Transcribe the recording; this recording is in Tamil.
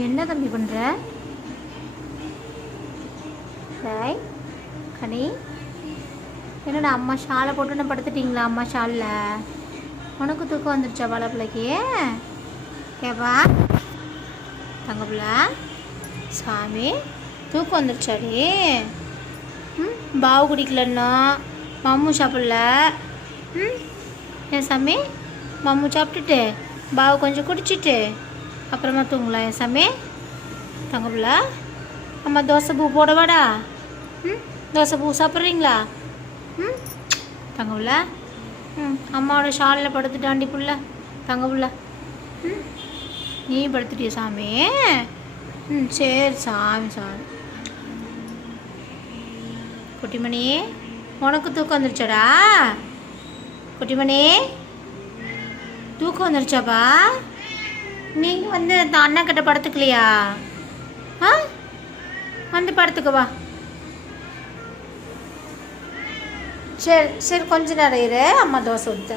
என்ன தம்பி பண்ணுற? டேய் கனி, என்னடா அம்மா ஷாலை போட்டு படுத்துட்டிங்களா? அம்மா ஷாலில் உனக்கு தூக்கம் வந்துருச்சா? பல பிள்ளைக்கு கேப்பா தங்க பிள்ளை, சாமி தூக்கம் வந்துருச்சாடி? பாவு குடிக்கலன்னா மம்மு சாப்பிடல. ஏன் சாமி, மம்மு சாப்பிட்டுட்டு பாவு கொஞ்சம் குடிச்சிட்டு அப்புறமா தூங்கலாம். ஏன் சாமி தங்க பிள்ளை, அம்மா தோசை பூ போடவாடா? தோசை பூ சாப்பிட்றீங்களா? தங்க பிள்ளை, அம்மாவோட ஷாலில் படுத்துட்டாண்டி புள்ள. தங்க பிள்ளை, நீ படுத்துட்டிய சாமி? சரி சாமி சாமி. குட்டிமணி, உனக்கு தூக்கம் வந்துருச்சாடா? குட்டிமணி, தூக்கம் வந்துருச்சாப்பா? நீங்கள் வந்து அந்த அண்ணன் கிட்ட படுத்துக்கலையா? வந்து படுத்துக்கவா. சரி சரி, கொஞ்ச நேரம் இரு, அம்மா தோசை ஊற்று.